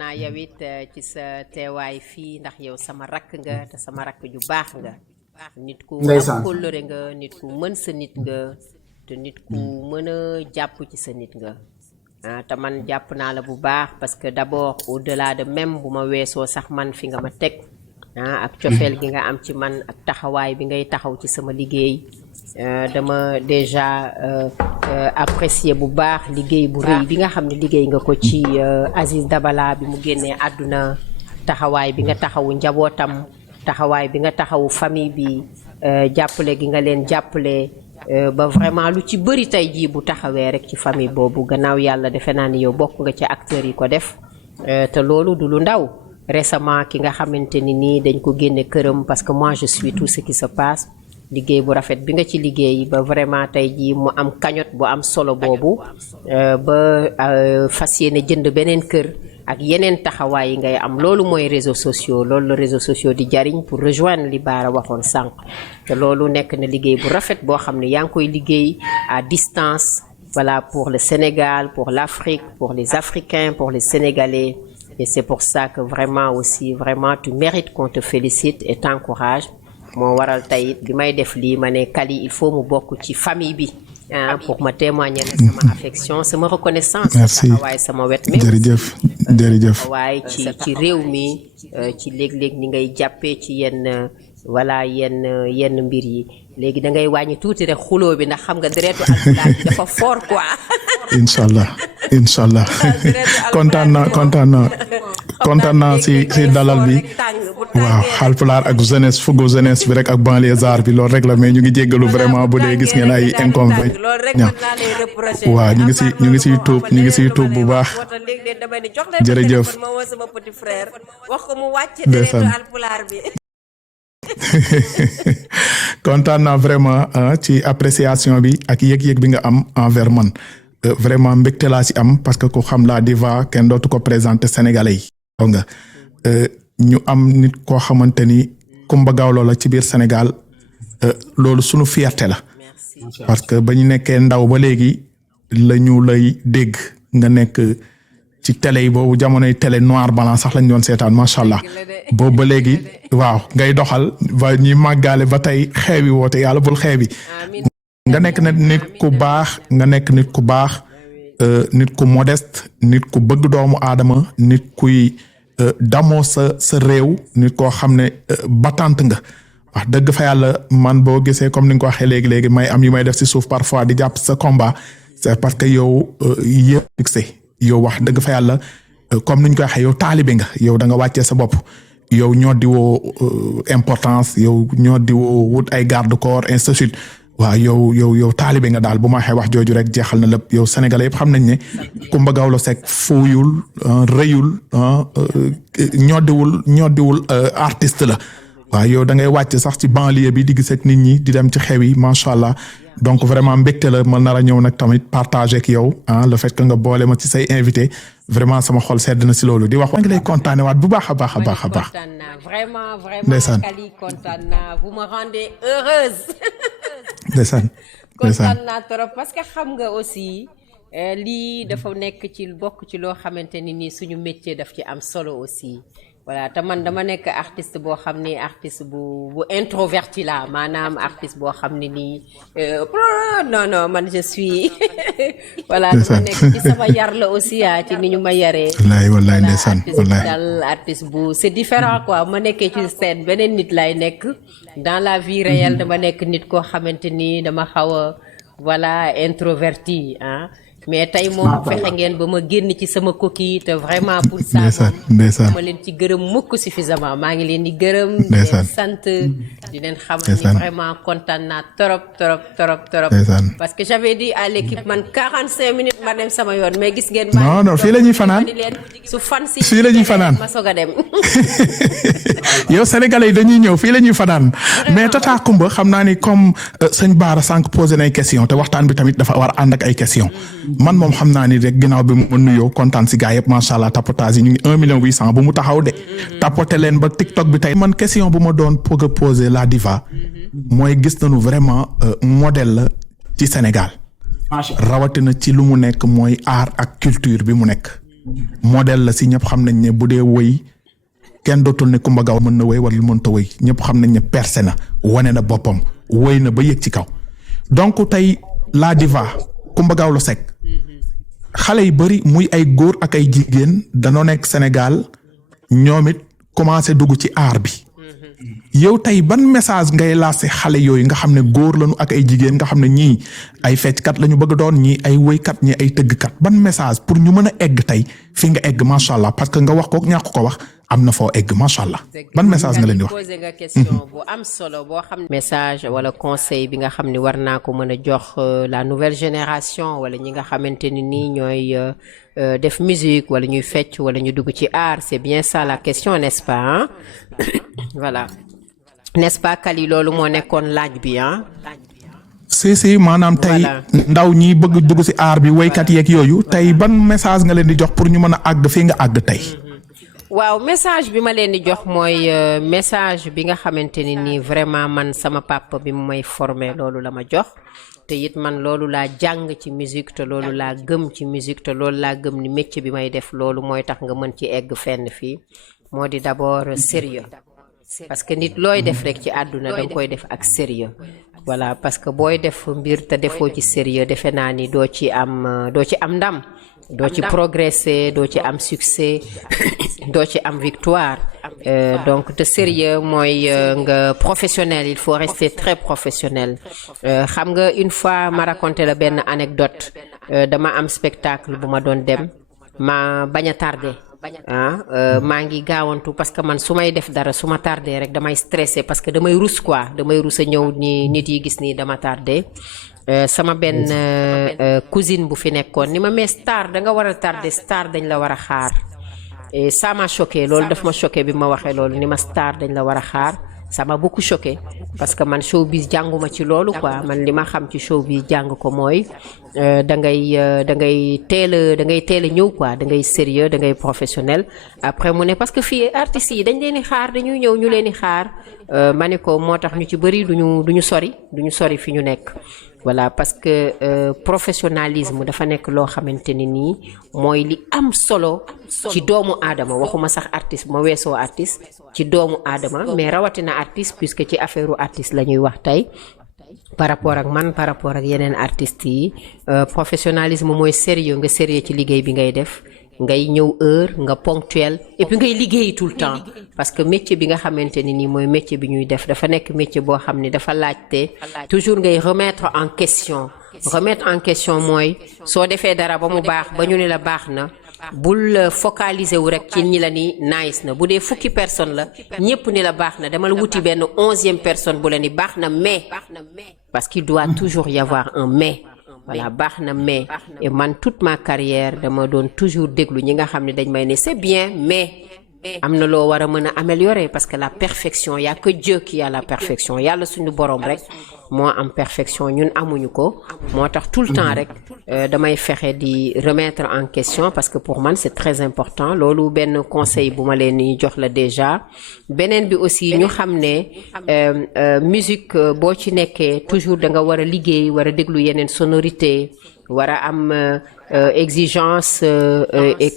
naa yow it ci sa teewaay fii ndax yow sama rakk nga te sama rakk ju baax nga nit ku am kóllëre nga nit ku mën sa nit nga te nit ku mën a jàpp ci sa nit nga te man jàpp naa la bu baax parce que d'abord au-delà de même bu ma weesoo sax man fi nga ma teg ak cofeel gi nga am ci man ak taxawaay bi ngay taxaw ci sama liggéey dama déjà apprécier bu baax liggéey bu rëy bi nga xam ne liggéey nga ko ci Aziz Dabala bi mu génnee àdduna taxawaay bi nga taxawu njabootam taxawaay bi nga taxawu famille bi jàppale gi nga leen jàppale ba vraiment lu ci bëri tey jii bu taxawee rek ci famille boobu gannaaw yàlla defe naa ni yow bokk nga ci acteurs yi ko def te loolu du lu ndaw récemment ki nga xamante ni nii dañ ko génne këram parce que moi je suis tout ce qui se passe liggéey bu rafet bi nga ci liggéey ba vraiment tey jii mu am cagnotte bu am solo boobu ba fas yéene jënd beneen kër ak yeneen taxawaay yi ngay am loolu mooy réseaux sociaux loolu la réseaux sociaux di jariñ pour rejoindre li Bara waxoon sànq te loolu nekk na liggéey bu rafet boo xam ne yaa ngi koy liggéey à distance voilà pour le Sénégal pour l'Afrique pour les Africains pour les Sénégalais et c'est pour ça que vraiment aussi vraiment tu mérites qu'on te félicite et t'encourage moo waral tey bi may def lii ma ne Kali il faut mu bokk ci famille bi pour ma témoigner na sama affection sama reconnaissance waaye sama wet mais jërëjëf waaye ci réew mi ci léeg-léeg ni ngay jàppee ci yenn voilà yenn mbir yi léegi da ngay wàññi tuuti rek xuloo bi ndax xam nga deretu alpulaar bi dafa fort quoi inshallah kontaan naa si dalal bi waaw Haalpulaar ak jeunesse fugu jeunesse bi rek ak banlieusard bi loolu rek la mais ñu ngi jéggalu vraiment bu dee gis ngeen ay inconvénients waaw ñu ngi siy tuub bu baax jërëjëf kontaan naa vraiment ci appréciation bi ak yëg-yëg bi nga am envers man vraiment mbégte laa si am parce que ku xam la diva kenn dootu ko présenter sénégalais yi donc nga ñu am nit koo xamante ni Coumba Gawlo la ci biir Sénégal loolu sunu fierté la parce que ba ñu nekkee ndaw ba léegi la ñu lay dégg nga nekk ci télé yi boobu jamonoy télé noir blanc sax lañ doon seetaan macha allah boobu ba léegi waaw ngay doxal ba ñuy màggaale ba tey xeewi woote yàlla bul xeewi nga nekk nit ku baax nit ku modeste nit ku bëgg doomu aadama nit kuy damoo sa réew nit koo xam ne battante nga wax dëgg fa yàlla man boo gisee comme ni nga ko waxee léegi may am yu may def ci suuf parfois di jàpp sa combat c'est parce que yow yëpp yow wax dëgg fa yàlla comme ni ñu ko waxee yow taalibe nga yow da nga wàccee sa bopp yow ñoo di woo importance yow ñoo di woo wut ay garde corps institut waaw yow taalibe nga daal bu ma waxee wax jooju rek jeexal na lépp yow sénégalais yëpp xam nañ ne Coumba Gawlo Seck fuuyul rëyul ñoddiwul artiste la waaw yow da ngay wàcc sax ci banlieue bi di gis ak nit ñi di dem ci xew yi macha allah donc vraiment mbégte la ma nar a ñëw nag tamit partager ak yow le fait que nga boole ma ci say invité vraiment sama xol sedd na si loolu di wax ngi lay kontaane waat bu baax a baax vraiment ndeysaan Kali kontaan naa vous me rendez heureuse ndeysaan kontaan naa trop parce que xam nga aussi lii dafa nekk ci bokk ci loo xamante ni nii suñu métier daf ci am solo aussi voilà te man dama nekk artiste boo xam ni artiste bu introverti la maanaam artiste boo xam ne nii non man je suis voilà dama nekk ci sama yar la aussi ci ni ñu ma yaree wallaay ndeysaan wallaay dal artiste bu c'est différent quoi ma nekkee ci scène beneen nit lay nekk dans la vie réelle dama nekk nit koo xamante ni dama xaw a voilà introverti mais tey moom fexe ngeen ba ma génn ci sama coquille te vraiment pour ça ndeysaan ma leen ci gërëm mukk suffisamment maa ngi leen di gërëm di leen sant di leen xamal ni vraiment kontaan naa trop parce que j'avais dit à l'équipe man 45 minutes ma dem sama yoon mais gis ngeen non fii la ñuy fanaan su fan si fii la ñuy fanaan ma soog a dem yow sénégalais yi dañuy ñëw fii la ñuy fanaan mais Tata Coumba xam naa ni comme sëñ Bara sànq posé nay question te waxtaan bi tamit dafa war ànd ak ay question man moom xam naa ni rek ginnaaw bi mu nuyoo kontaan si gars yëpp macha allah tapotage yi ñu ngi 1,800,000 bu mu taxaw de tapoté leen ba TikTok bi tey man question bu ma doon bëgg a poser la diva mooy gis nañu vraiment modèle la ci Sénégal rawatina ci lu mu nekk mooy art ak culture bi mu nekk modèle la si ñëpp xam nañ ne bu dee woy kenn dootul ne Coumba Gawlo mën na woy wala mënta woy ñëpp xam nañ ne percé na wane na boppam woy na ba yëg ci kaw donc tey la diva Coumba Gawlo Seck xale yu bëri muy ay góor ak ay jigéen danoo nekk Sénégal ñoom it commencé dugg ci art bi yow tey ban message ngay lancé xale yooyu nga xam ne góor lañu ak ay jigéen nga xam ne ñii ay fecckat la ñu bëgg doon ñii ay woykat ñii ay tëggkat ban message pour ñu mën a egg tey fi nga egg macha allah parce que nga wax ko ñàkk ko wax am na foo egg macha allah ban message nga leen di wax. posé nga question bu am solo boo xam ne message wala conseil bi nga xam ne war naa ko mën a jox la nouvelle génération wala ñi nga xamante ni nii ñooy def musique wala ñuy fecc wala ñu dugg ci art c'est bien ça la question n'est-ce pas hein? Voilà n'est-ce pas Kali loolu moo nekkoon laaj bi ah. si maanaam tey ndaw ñi bëgg dugg si art bi woykat yeeg yooyu tey ban message nga leen di jox pour ñu mën a àgg fii nga àgg tey. waaw message bi ma leen di jox mooy message bi nga xamante ni nii vraiment man sama papa bi mu may formé loolu la ma jox te it man loolu laa jàng ci musique te loolu laa gëm ci musique te loolu laa gëm ni métier bi may def loolu mooy tax nga mën ci egg fenn fii moo di d'abord sérieux parce que nit looy def rek ci àdduna danga koy def ak sérieux voilà parce que booy def mbir te defoo ci sérieux defe naa ni doo ci am ndam doo ci progresser doo ci am succès doo ci am victoire donc te sérieux mooy nga professionnel il faut rester très professionnel xam nga une fois ma raconté la benn anecdote dama am spectacle bu ma doon dem ma bañ a tardé maa ngi gaawantu parce que man su may def dara su ma tardé rek damay stressé parce que damay rus quoi damay rus a ñëw ni nit yi gis nii dama tardé sama benn cousine bu fi nekkoon ni ma mais star da nga war a tardé star dañ la war a xaar et ça m'a choqué loolu daf ma choqué bi ma waxee loolu ni ma star dañ la war a xaar ça m'a beaucoup choqué parce que man showbiz jànguma ci loolu quoi man li ma xam ci showbiz jàng ko mooy da ngay teel a ñëw quoi da ngay sérieux da ngay professionnel après mu ne parce que fii artistes yi dañ leen di xaar dañuy ñëw ñu leen di xaar ma ne ko moo tax ñu ci bëri duñu sori fi ñu nekk voilà parce que professionnalisme dafa nekk loo xamante ni nii mooy li am solo ci doomu aadama waxuma sax artiste ma weesoo artiste ci doomu aadama mais rawatina artiste puisque ci affaire artiste la ñuy wax tey par rapport ak man par rapport ak yeneen artistes yi professionnalisme mooy sérieux nga sérieux ci liggéey bi ngay def ngay ñëw heure nga ponctuel et puis ngay liggéey tout le temps parce que métier bi nga xamante ni nii mooy métier bi ñuy def dafa nekk métier boo xam ni dafa laajte toujours ngay remettre en question mooy soo defee dara ba mu baax ba ñu ne la baax na bul focaliser wu rek ci ñi la ni nice na bu dee fukki personne la ñépp ni la baax na dama la wuti benn 11e personne bu la ni baax na mais parce qu'il doit toujours y avoir un mais voilà baax na mais et man toute ma carrière dama doon toujours déglu ñi nga xam ne dañ may ne c'est bien mais am na loo war a mën a améliorer parce que la perfection y a que Dieu qui a la perfection yàlla suñu borom rek moo am perfection ñun amuñu ko moo tax tout le temps rek damay fexe di remettre en question parce que pour man c'est très important loolu benn conseil bu ma leen di jox la déjà beneen bi aussi ñu xam ne musique boo ci nekkee toujours da nga war a liggéey war a déglu yeneen sonorité war a am exigence et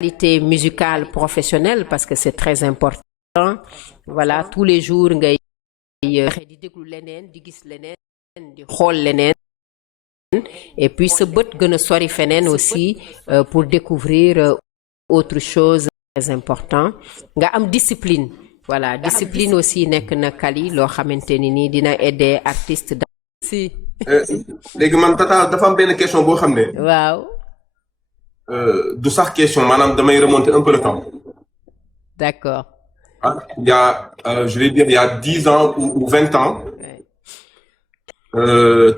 qualité musicale professionnelle parce que c'est très important voilà tous les jours ngay di déglu leneen di gis leneen di xool leneen et puis sa bët gën a sori feneen aussi pour découvrir autre chose très important nga am discipline voilà discipline aussi nekk na Kali loo xamante ni nii dina aider artiste si léegi man Tata dafa am benn question boo xam ne waaw du sax question maanaam damay remonter un peu le temps d'accord il y a je vais dire il y a 10 ans ou 20 ans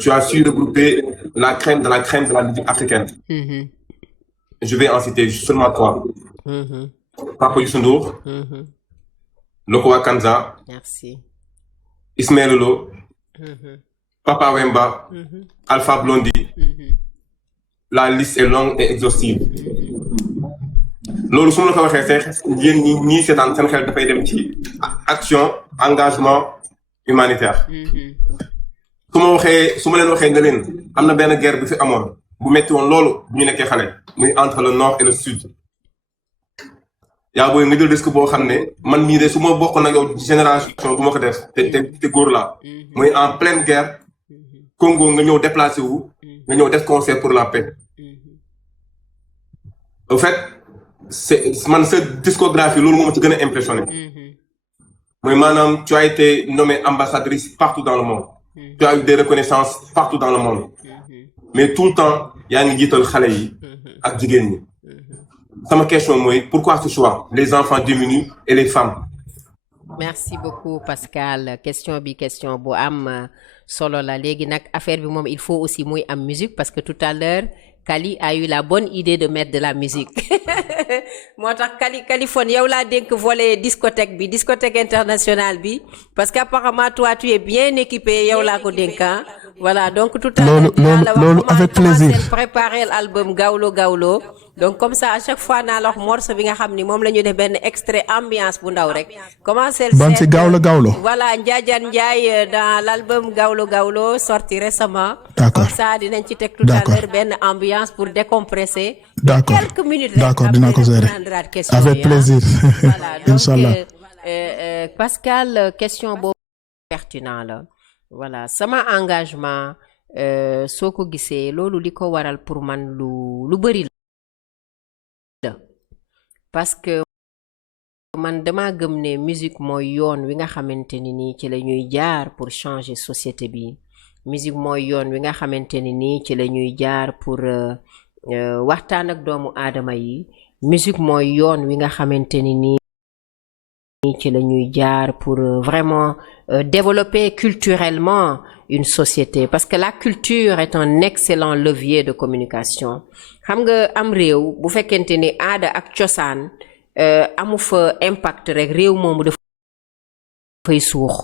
tu as su regrouper la crème de la musique africaine. Je vais en citer seulement 3. Papa Youssou Ndour, Lokowa Kanza, merci Ismaël Lô, Papa Wemba, Alpha Blondy. La liste est longue et exhaustive. loolu su ma la ko waxee sax yéen ñii seetaan seen xel dafay dem ci action engagement humanitaire. su ma leen waxee nga leen am na benn guerre bi fi amoon bu metti woon loolu bu ñu nekkee xale muy entre le nord et le sud yaa booy nga jël risque boo xam ne man mii de su ma bokkoon ak yow génération du ma ko def te góor laa muy en pleine guerre Congo nga ñëw déplacé wu nga ñëw def concert pour la paix au fait c'est man sa discographie loolu moo ma ci gën a impressionné mooy maanaam tu as été nommée ambassadrice partout dans le monde tu as eu des reconnaissances partout dans le monde mais tout le temps yaa ngi jiital xale yi ak jigéen ñi sama question mooy pourquoi ce choix les enfants démunis et les femmes. Merci beaucoup Pascal question bu am solo la léegi nag affaire bi moom il faut aussi muy am musique parce que tout à l'heure Kali a eu la bonne idée de mettre de la musique moo tax Kaliphone yow laa dénk volet discothèque internationale bi parce qu'apparemment toi tu es bien équipé yow laa ko dénk voilà donc tout à l'heure dinaa la wax avec plaisir préparer l'album Gawlo donc comme ça à chaque fois naa la wax morceau bi nga xam ni moom la ñu def benn extrait ambiance bu ndaw rek commencer ban ci Gawlo voilà Ndiadiane Ndiaye dans l'album Gawlo sorti récemment d'accord comme ça dinañ ci teg tout à l'heure benn ambiance pour décompresser d'accord quelques minutes rek d'accord dinaa ko gérer avec plaisir voilà inchallah Pascal question boobu pertinent la voilà sama engagement soo ko gisee loolu li ko waral pour man lu bari la parce que man dama gëm ne musique mooy yoon wi nga xamante ni nii ci la ñuy jaar pour changer société bi musique mooy yoon wi nga xamante ni nii ci la ñuy jaar pour waxtaan ak doomu aadama yi musique mooy yoon wi nga xamante ni nii ci la ñuy jaar pour vraiment développer culturellement une société parce que la culture est un excellent levier de communication xam nga am réew bu fekkente ni aada ak cosaan amu fa impact rek réew moomu dafay suux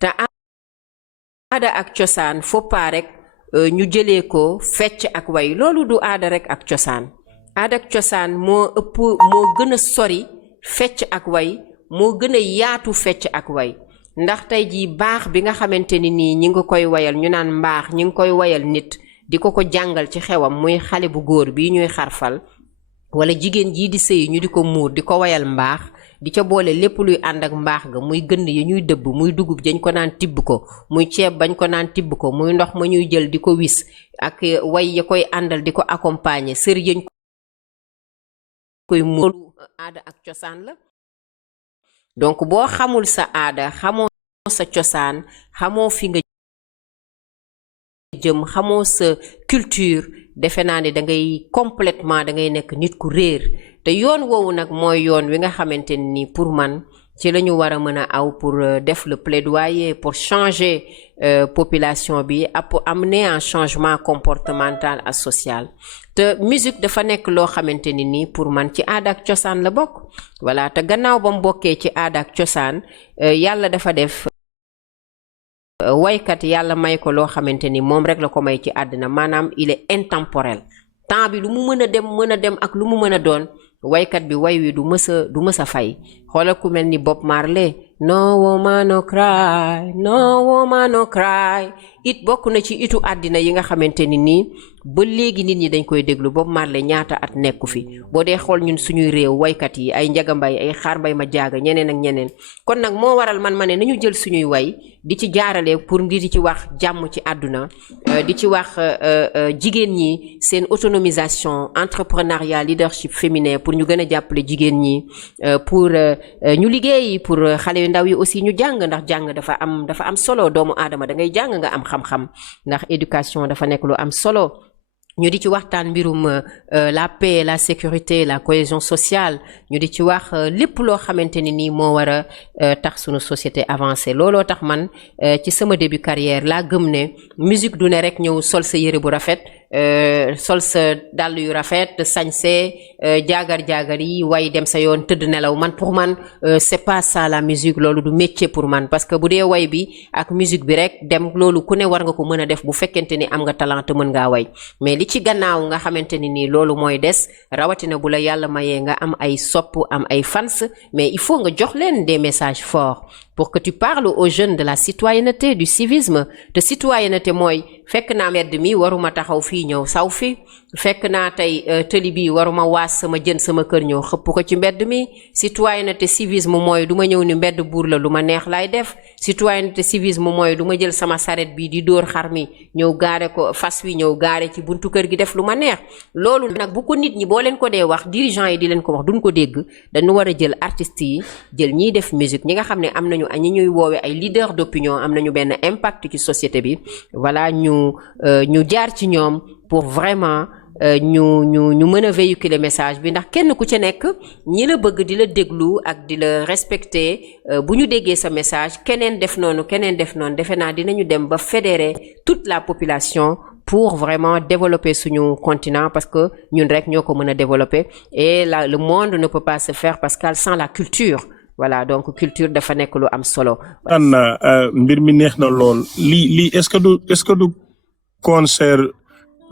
te aada ak cosaan faut pas rek ñu jëlee ko fecc ak way loolu du aada rek ak cosaan aada ak cosaan moo gën a sori fecc ak way moo gën a yaatu fecc ak way ndax tey jii baax bi nga xamante ni nii ñi ngi koy wayal ñu naan mbaax ñi ngi koy wayal nit di ko jàngal ci xewam muy xale bu góor bi ñuy xarfal wala jigéen jii di sëy ñu di ko muur di ko wayal mbaax di ca boole lépp luy ànd ak mbaax ga muy gënd yi ñuy dëbb muy dugub dañ ko naan tibb ko muy ceeb bañ ko naan tibb ko muy ndox ma ñuy jël di ko wis ak way ya koy àndal di ko accompagner sër yañ koy muur aada ak cosaan la donc boo xamul sa aada xamoo sa cosaan xamoo fi nga jëm xamoo sa culture defe naa ne da ngay complètement da ngay nekk nit ku réer te yoon woowu nag mooy yoon wi nga xamante ni pour man ci la ñu war a mën a aw pour def le plaidoyer pour changer population bi pour amener un changement comportemental et social te musique dafa nekk loo xamante ni nii pour man ci aada ak cosaan la bokk voilà te gannaaw ba mu bokkee ci aada ak cosaan yàlla dafa def waykat yàlla may ko loo xamante ni moom rek la ko may ci àddina maanaam il est intemporel temps bi lu mu mën a dem ak lu mu mën a doon waykat bi way wi du mës a fay xoolal ku mel ni Bob Marley no woman no cry no woman no cry it bokk na ci itu àddina yi nga xamante ni nii ba léegi nit ñi dañ koy déglu Bob Marley ñaata at nekku fi boo dee xool ñun suñuy réew waykat yi ay Njaga Mbay ay Xaar Mbay ma jaaga ñeneen ak ñeneen kon nag moo waral man ma ne nañu jël suñuy way di ci jaarale pour ngir di ci wax jàmm ci àdduna di ci wax jigéen ñi seen autonomisation entrepreneuriat leadership féminin pour ñu gën a jàppale jigéen ñi pour ñu liggéey pour xale yu ndaw yi aussi ñu jàng ndax jàng dafa am solo doomu aadama da ngay jàng nga am xam-xam ndax éducation dafa nekk lu am solo ñu di ci waxtaan mbirum la paix la sécurité la cohésion sociale ñu di ci wax lépp loo xamante ni nii moo war a tax sunu société avancée looloo tax man ci sama début carrière laa gëm ne musique du ne rek ñëw sol sa yére bu rafet sol sa dàll yu rafet sañse jaagar yi way dem sa yoon tëdd nelaw man pour man c'est pas ça la musique loolu du métier pour man parce que bu dee way bi ak musique bi rek dem loolu ku ne war nga ko mën a def bu fekkente ni am nga talent te mën ngaa way mais li ci gannaaw nga xamante ni nii loolu mooy des rawatina bu la yàlla mayee nga am ay sopp am ay fans mais il faut nga jox leen des messages forts pour que tu parles aux jeunes de la citoyenneté, du civisme. De citoyenneté mooy fekk naa mbedd mi waruma taxaw fii ñëw saw fi fekk naa tey tëli bi waruma waas sama jën sama kër ñëw xëpp ko ci mbedd mi. Citoyenneté civisme mooy du ma ñëw ni mbedd buur la lu ma neex laay def. Citoyenneté civisme mooy du ma jël sama saret bi di dóor xar mi ñëw gaare ko fas wi ñëw gaare ci buntu kër gi def lu ma neex. Loolu nag bu ko nit ñi boo leen ko dee wax dirigeants yi di leen ko wax duñ ko dégg dañu war a jël artistes yi jël ñiy def musique ñi nga xam ne am nañu ñi ñuy woowe ay leaders d'opinion am nañu benn impact ci société bi voilà ñu jaar ci ñoom pour vraiment ñu mën a véhiculer message bi ndax kenn ku ci nekk ñi la bëgg di la déglu ak di la respecter bu ñu déggee sa message keneen def noonu defe naa dinañu dem ba fédérer toute la population pour vraiment développer suñu continent parce que ñun rek ñoo ko mën a développer et le monde ne peut pas se faire parce que sans la culture voilà donc culture dafa nekk lu am solo. Anna mbir mi neex na lool lii est-ce que du concert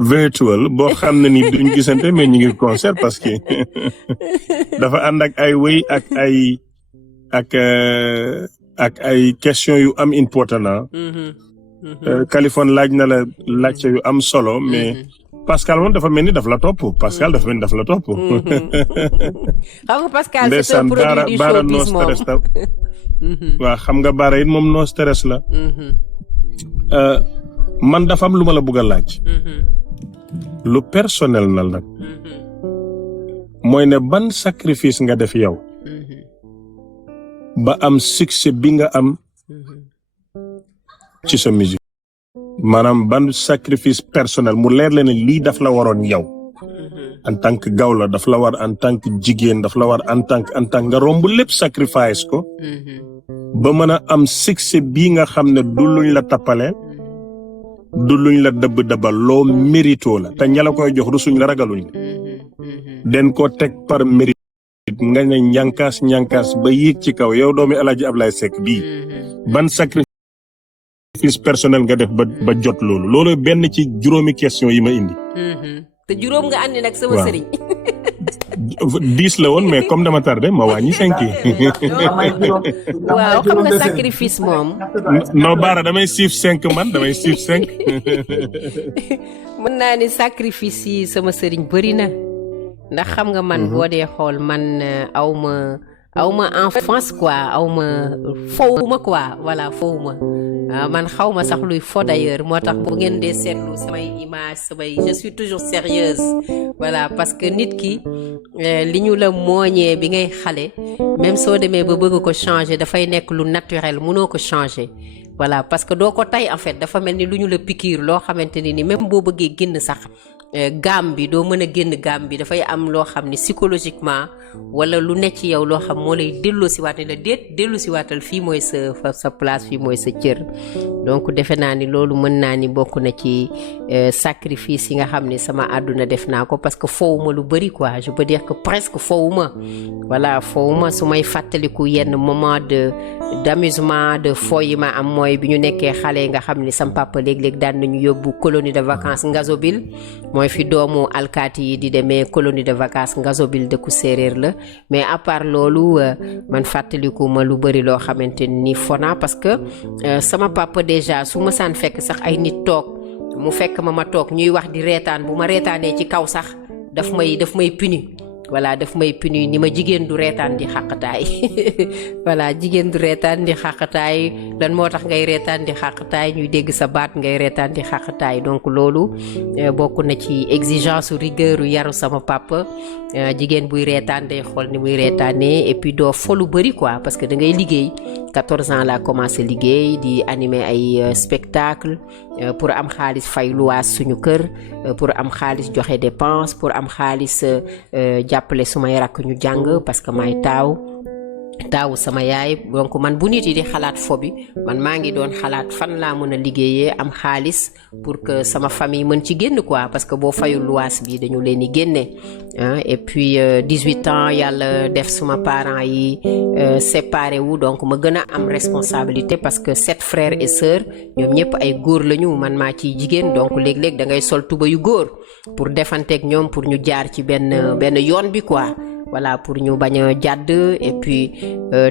virtuel boo xam ne ni duñ gisante mais ñu ngi concert parce que dafa ànd ak ay wéy ak ay question yu am important. Californie laaj na la laajte yu am solo mais Pascal moom dafa mel ni daf la topp. Xam nga Pascal c'est un produit du showbiz moom. waaw xam nga Bara it moom no stress la. man dafa am lu ma la bëgg a laaj. lu personnel na nag. mooy ne ban sacrifice nga def yow. ba am succès bi nga am. ci sa musique. maanaam ban sacrifice personnel mu leer la ne lii daf la waroon yow. en tant que gawla daf la war en tant que jigéen daf la war en tant que nga romb lépp sacrifice ko. ba mën a am succès bii nga xam ne du luñ la tappale. du luñ la dëbb-dëbbal loo mérito la te ña la koy jox rusuñ la ragaluñ den ko teg par mérite nga ne ñankaas ba yéeg ci kaw yow doomi Alaaji Ablaye Seck bii ban sacrifice personnel nga def ba jot loolu benn ci juróomi question yi ma indi te juróom nga andi nag sama sëriñ 10 la woon mais comme dama tardé ma wàññi 5 yi. waaw xam nga sacrifice moom. non Bara damay siif 5 man damay siif 5. mën naa ni sacrifice yi sama sëriñ bëri na ndax xam nga man boo dee xool man aw ma enfance quoi fowuma quoi voilà fowuma man xaw ma sax luy fo d'ailleurs moo tax bu ngeen dee seetlu samay image je suis toujours sérieuse voilà parce que nit ki li ñu la mooñee bi ngay xale même soo demee ba bëgg ko changer dafay nekk lu naturel mënoo ko changer voilà parce que doo ko tay en fait dafa mel ni lu ñu la piqûre loo xamante ni même boo bëggee génn sax gamme bi doo mën a génn gamme bi dafay am loo xam ni psychologiquement wala lu nekk ci yow loo xam moo lay delloo si waat ne la dellu si waatal fii mooy sa place fii mooy sa cër donc defe naa ni loolu mën naa ni bokk na ci sacrifice yi nga xam ni sama àdduna def naa ko parce que fowuma lu bëri quoi je peux dire que presque fowuma voilà fowuma su may fàttaliku yenn moment d'amusement de fo yi ma am mooy bi ñu nekkee xale nga xam ni sam papa léeg-léeg daan nañu yóbbu colonie de vacances Ngazobil mooy fi doomu alkaati yi di demee colonie de vacances Ngazobil dëkku séeréer la mais à part loolu man fàttaliku ma lu bëri loo xamante ni fona parce que sama papa déjà su ma saan fekk sax ay nit toog mu fekk ma toog ñuy wax di reetaan bu ma reetaanee ci kaw sax daf may puni voilà daf may puni ni ma jigéen du reetaan di xàqataay voilà jigéen du reetaan di xàqataay lan moo tax ngay reetaan di xàqataay ñuy dégg sa baat ngay reetaan di xàqataay donc loolu bokk na ci exigence rigueur yaru sama papa jigéen buy reetaan day xool ni muy reetaanee et puis doo folu bëri quoi parce que da ngay liggéey 14 ans laa commencé liggéey di animer ay spectacle pour am xaalis fay luwaas suñu kër pour am xaalis joxe dépense pour am xaalis jàppale sumay rakk ñu jàng parce que maay taawu sama yaay donc man bu nit yi di xalaat fo bi man maa ngi doon xalaat fan laa mën a liggéeyee am xaalis pour que sama famille mën ci génn quoi parce que boo fayul luwaas bi dañu leen di génne et puis 18 ans yàlla def suma parents yi séparé wu donc ma gën a am responsabilité parce que 7 frères et sœurs ñoom ñëpp ay góor lañu man maa ciy jigéen donc léeg-léeg da ngay sol tuba yu góor pour defanteeg ñoom pour ñu jaar ci benn yoon bi quoi voilà pour ñu bañ a jàdd et puis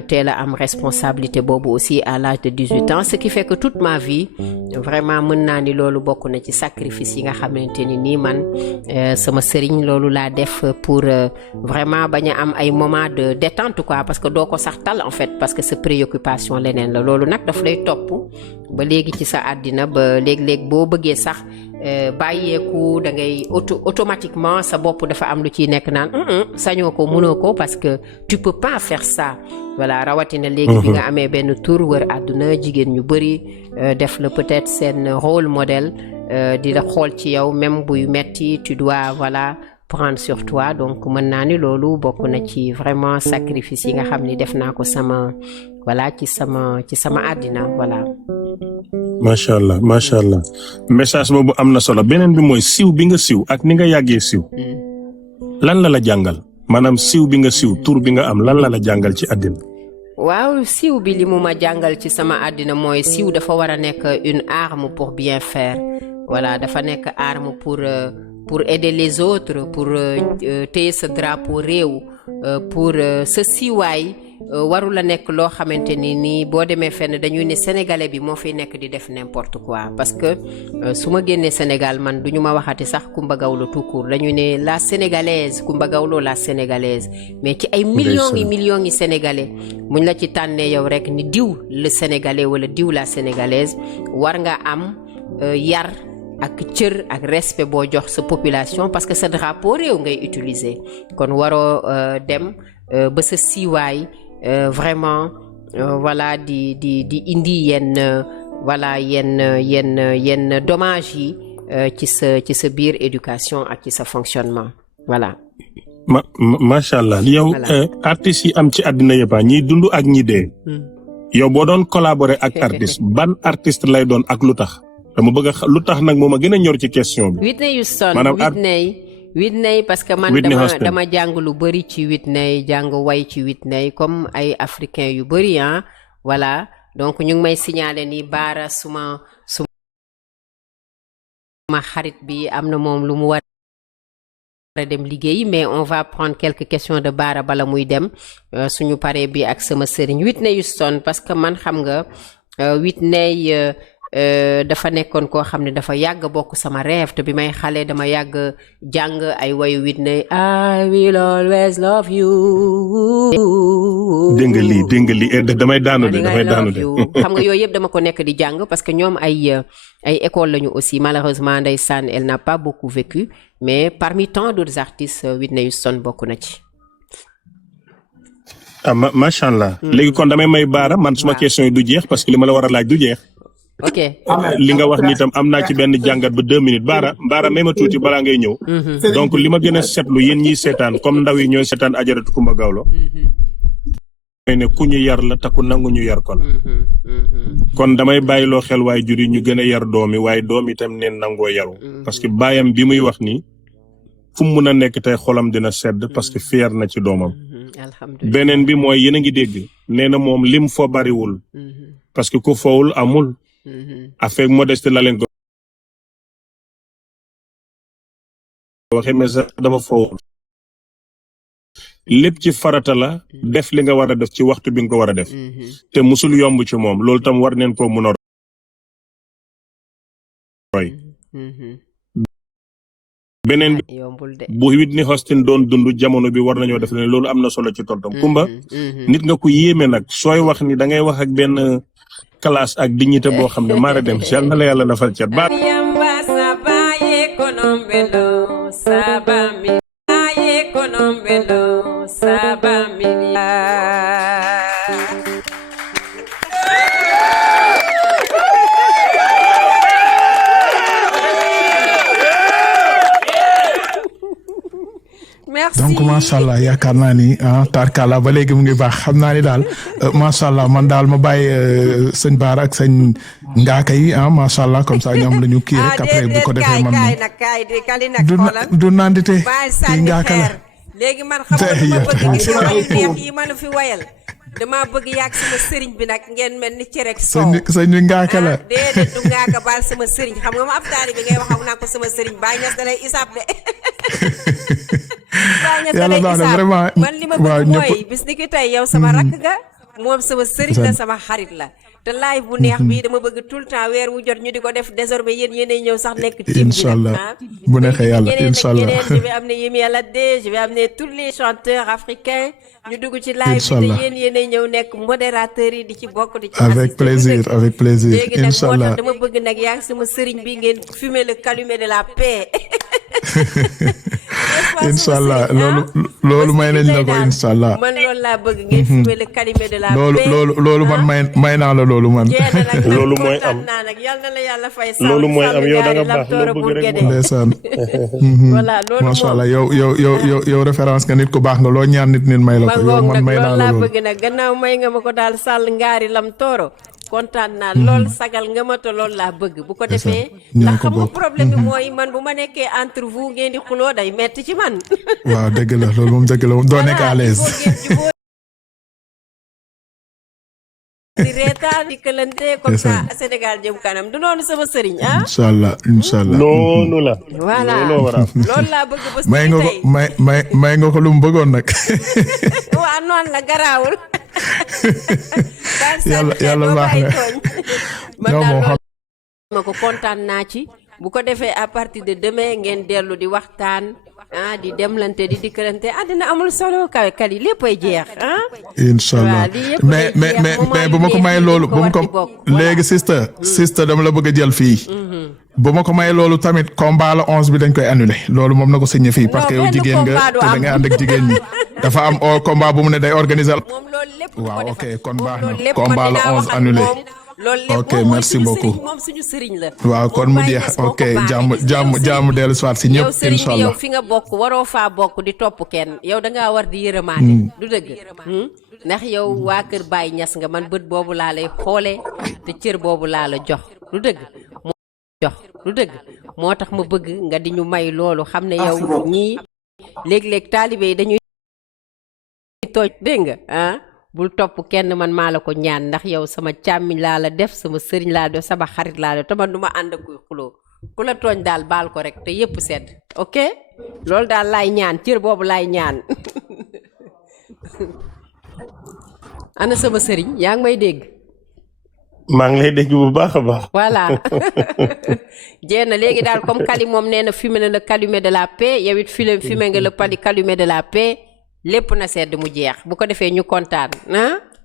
teel a am responsabilité boobu aussi à l'âge de 18 ans ce qui fait que toute ma vie vraiment mën naa ni loolu bokk na ci sacrifice yi nga xamante ni nii man sama sëriñ loolu laa def pour vraiment bañ a am ay moment de détente quoi parce que doo ko sax tal en fait parce que sa préoccupation leneen la loolu nag daf lay topp ba léegi ci sa àddina ba léeg-léeg boo bëggee sax bàyyeeku da ngay automatiquement sa bopp dafa am lu ciy nekk naan sañoo ko mënoo ko parce que tu peux pas faire ça voilà rawatina léegi bi nga amee benn tour wër àdduna jigéen ñu bëri def la peut-être seen rôle modèle di la xool ci yow même buy metti tu dois voilà prendre sur toi donc mën naa ni loolu bokk na ci vraiment sacrifice yi nga xam ni def naa ko sama voilà ci sama àddina voilà. macha allah message boobu am na solo beneen bi mooy siw bi nga siw ak ni nga yàggee siw lan la jàngal maanaam siw bi nga siw tur bi nga am lan la jàngal ci àddina. waaw siw bi li mu ma jàngal ci sama àddina mooy siw dafa war a nekk une arme pour bien faire voilà dafa nekk arme pour aider les autres pour téye sa drapeau réew pour sa siiwaay warul a nekk loo xamante ni nii boo demee fenn dañuy ne sénégalais bi moo fiy nekk di def n'importe quoi parce que su ma génnee Sénégal man du ñu ma waxati sax Coumba Gawlo tout court dañuy ne la sénégalaise Coumba Gawlo la sénégalaise mais ci ay millions yi sénégalais muñ la ci tànnee yow rek ni diw le sénégalais wala diw la sénégalaise war nga am yar ak cër ak respect boo jox sa population parce que sa drapeau réew ngay utiliser kon waroo dem ba sa siiwaay vraiment voilà di indi yenn voilà yenn dommage yi ci sa biir éducation ak ci sa fonctionnement voilà. macha allah yow artistes yi am ci àddina yëpp ñiy dund ak ñi dee. yow boo doon collaborer ak artiste ban artiste lay doon ak lu tax dama bëgg lu tax nag moom a gën a ñor ci question bi. Whitney Houston Whitney parce que man dama jàng lu bëri ci Whitney jàng way ci Whitney comme ay africain yu bëri voilà donc ñu ngi may signaler ni Baara suma xarit bi am na moom lu mu war a dem liggéey mais on va prendre quelques questions de Baara bala muy dem suñu paree bi ak sama sëriñ Whitney Houston parce que man xam nga Whitney dafa nekkoon koo xam ne dafa yàgg bokk sama rêve te bi may xale dama yàgg jàng ay wayu Whitney I will always love you. dégg nga lii damay daanu de. xam nga yooyu yëpp dama ko nekk di jàng parce que ñoom ay école lañu aussi malheureusement ndeysaan elle n'a pas beaucoup vécu mais parmi tant d'autres artistes Whitney Houston bokk na ci. macha allah. léegi kon damay may Baara man suma question yi du jeex parce que li ma la war a laaj du jeex. ok li nga wax ni tam am naa ci benn jàngat ba 2 minutes Baara may ma tuuti balaa ngay ñëw. donc li ma gën a seetlu yéen ñiy seetaan comme ndaw yi ñooy seetaan Ajaratu Coumba Gawlo. mooy ne ku ñu yar la te ku nangu ñu yar ko la. kon damay bàyyiloo xel waaye jur yi ñu gën a yar doom yi waaye doom itam neen nangoo yaru. parce que baayam bi muy wax nii fu mu mun a nekk tey xolam dina sedd parce que fier na ci doomam. beneen bi mooy yéen a ngi dégg nee na moom lim fo bariwul. parce que ku fowul amul. affaire modeste la leen ko waxee mais sax dafa fowul lépp ci farata la def li nga war a def ci waxtu bi nga ko war a def te musul yomb ci moom loolu tam war neen koo mun a roy beneen bi bu Whitney Houston doon dund jamono bi war nañoo def ne loolu am na solo ci tontam Kumba nit nga ko yéeme nag sooy wax ni da ngay wax ak benn classe ak dignité boo xam ne maara dem ci yàlla na la yàlla nafal cat ba donc macha allah yaakaar naa ni tarkala ba léegi mu ngi baax xam naa ni daal macha allah man daal ma bàyyi sëñ Baara ak sëñ Ngaaka yi macha allah comme ça ñoom la ñu kii rek après bu ko defee man du nandite kii Ngaaka la léegi man xam nga ma bëgg neex yi ma la fi wayal dama bëgg yàgg sama sëriñ bi nag ngeen mel ni ci rek soow sëñ bi Ngaaka la déedéet du Ngaaka baal sama sëriñ xam nga ma ab taali bi ngay wax naa ko sama sëriñ baa ñes da lay isaab de yàlla baax na vraiment man li ma bëgg mooy bis ni ki tey yow sama rakk nga moom sama sëriñ la sama xarit la te live bu neex bi dama bëgg tout le temps weer wu jot ñu di ko def désormais yéenay ñëw sax nekk ci inchallah bu neexee yàlla inchallah je vais amener Yemi Alade je vais amener tous les chanteurs africains ñu dugg ci live bi te yéenay ñëw nekk modérateurs yi di ci bokk di ci avec plaisir léegi nag moo inchallah tax dama bëgg nag yaa ngi sama sëriñ bi ngeen fumer le calumet de la paix inchallah loolu may nañ la ko inchallah man loolu laa bëgg ngeen fumer le calumet de la paix loolu man may naa la loolu man loolu mooy am naa nag yal na la yàlla fay loolu mooy am yow da nga baax loo bëgg rek ndeysaan voilà loolu masha Allah yow référence nga nit ku baax nga loo ñaan nit may la ko yow man may naa la laa loolu bëgg nag gannaaw may nga ma ko daal sàll ngaari lam tooro kontaan naa lool sagal nga ma te loolu laa bëgg bu ko defee ndax xam nga problème bi mooy man bu ma nekkee entre vous ngeen di xuloo day metti ci man waaw dëgg la loolu moom dëgg la moom doo nekk à l'aise di reetaan di këlante comme ça Sénégal jëm kanam du noonu sama sëriñ inchallah noonu la voilà loolu laa bëgg ba may nga ko may nga ko lu mu bëggoon nag waa noonu la garaawul yàlla baax na ma ko kontaan naa ci bu ko defee à partir de demain ngeen dellu di waxtaan di demlante di dikkalante dina amul solo kali léppay jeex inshallah mais bu ma ko may loolu bu ma ko léegi sister dama la bëgg a jël fii bu ma ko may loolu tamit combat la 11 bi dañ koy annuler loolu moom na ko signé fii parce que yow jigéen nga te da ngay ànd ak jigéen ñi dafa am combat bu mu ne day organiser waaw ok kon baax na combat la 11 annulé ok merci beaucoup moom suñu sëriñ la waaw kon mu jeex ok jàmm dellu soir si ñëpp inshallah yow fi nga bokk waroo faa bokk di topp kenn yow dangaa war di yërëmaane du dëgg ndax yow waa kër Baye Niass nga man bët boobu laa lay xoole te cër boobu laa la jox du dëgg moo tax ma bëgg nga di ñu may loolu xam ne yow ñii léeg-léeg taalibe yi dañuy tooj dégg nga bul topp kenn man maa la ko ñaan ndax yow sama càmmiñ laa la def sama sëriñ laa def sama xarit laa def te man du ma ànd ak kuy xuloo ku la tooñ daal baal ko rek te yépp sedd ok loolu daal laay ñaan cër boobu laay ñaan ana sama sëriñ yaa ngi may dégg maa ngi lay dégg bu baax a baax voilà jéena léegi daal comme Kali moom nee na fumé na le calumet de la paix yow it fumé nga le calumet de la paix lépp na sedd mu jeex bu ko defee ñu kontaan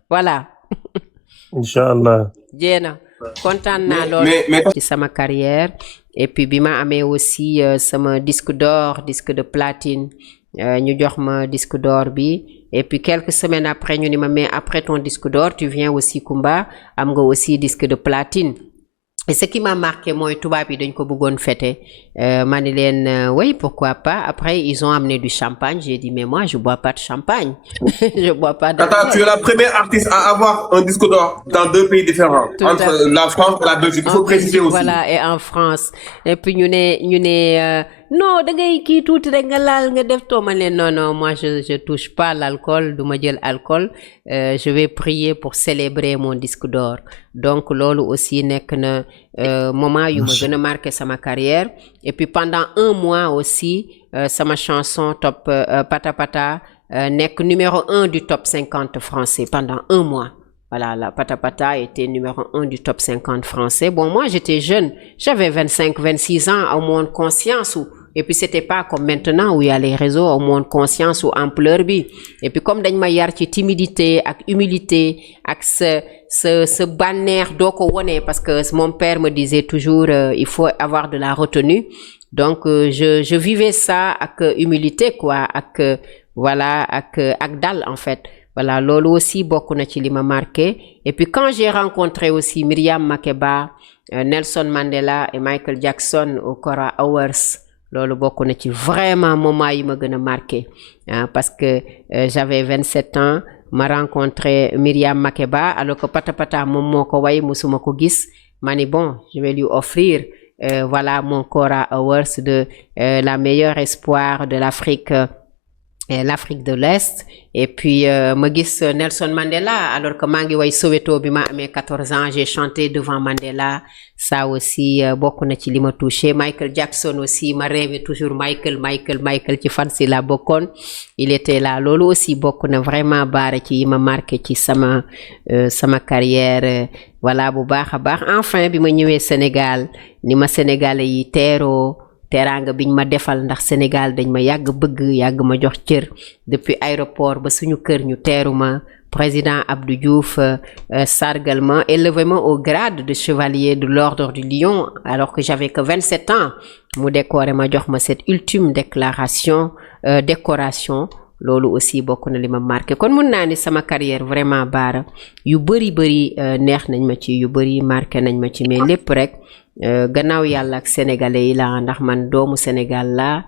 voilà inchallah jéena kontaan naa loolu ci sama carrière et puis bi ma amee aussi sama disque d'or disque de platine ñu jox ma disque d'or bi et puis quelques semaines après ñu ni ma mais après ton disque d'or tu viens aussi Kumba am nga aussi disque de platine et ce qui m'a marqué mooy tubaab yi dañ ko bëggoon fêter ma ni leen oui pourquoi pas après ils ont amené du champagne j'ai dit mais moi je bois pas de champagne je bois pas d'alcool. Attends, tu es la première artiste à avoir un disque d'or dans 2 pays différents entre la France et la Belgique il faut préciser aussi voilà et en France et puis ñu ne non da ngay kii tuuti rek nga laal nga def too ma leen non moi je touche pas l'alcool du ma jël alcool je vais prier pour célébrer mon disque d'or donc loolu aussi nekk na moment yu ma gën a marqué sama carrière et puis pendant 1 mois aussi sama chanson top Pata Pata nekk numéro 1 du top 50 français pendant 1 mois. Voilà, la Pata Pata était numéro 1 du top 50 français. Bon, moi, j'étais jeune. J'avais 25, 26 ans, au moins conscience. Et puis, c'était pas comme maintenant où il y a les réseaux, au moins conscience ou ampleur bi. Et puis, comme dañ ma yar ci timidité, ak humilité, ak ce banner doko woné, parce que mon père me disait toujours, il faut avoir de la retenue. Donc, je vivais ça avec humilité, quoi, avec, voilà, avec dal, en fait. Voilà, lolo aussi beaucoup na ci li ma marqué. Et puis quand j'ai rencontré aussi Myriam Makeba, Nelson Mandela et Michael Jackson au Cora Awards, lolo beaucoup na ci vraiment moment yi ma gëna marqué. Parce que j'avais 27 ans, ma rencontré Myriam Makeba alors que Pata Pata mom moko way musuma ko gis. Mani bon, je vais lui offrir voilà mon Cora Awards de la meilleure espoir de l'Afrique l'Afrique de l'Est. Et puis ma gis Nelson Mandela alors que maa ngi way Soweto bi ma amee 14 ans j'ai chanté devant Mandela, ça aussi bokk na ci li ma touché. Michael Jackson aussi ma rêvé toujours Michael ci fan si la bokkoon, il était là. Loolu aussi bokk na vraiment baara ci yi ma marqué ci sama carrière voilà bu baax a baax. Enfin bi ma ñëwee Sénégal ni ma sénégalais yi teeroo teranga biñ ma defal ndax Sénégal dañ ma yàgg bëgg yàgg ma jox cër depuis aéroport ba suñu kër ñu teeru ma. Président Abdou Diouf sargal ma, élevé ma au grade de chevalier de l'ordre du Lion alors que j'avais que 27 ans mu décoré ma jox ma cette ultime décoration loolu aussi bokk na li ma marqué. Kon mun naa ni sama carrière vraiment baara yu bëri neex nañ ma ci, yu bëri marqué nañ ma ci, mais lépp rek gannaaw yàlla ak sénégalais yi la ndax man doomu Sénégal la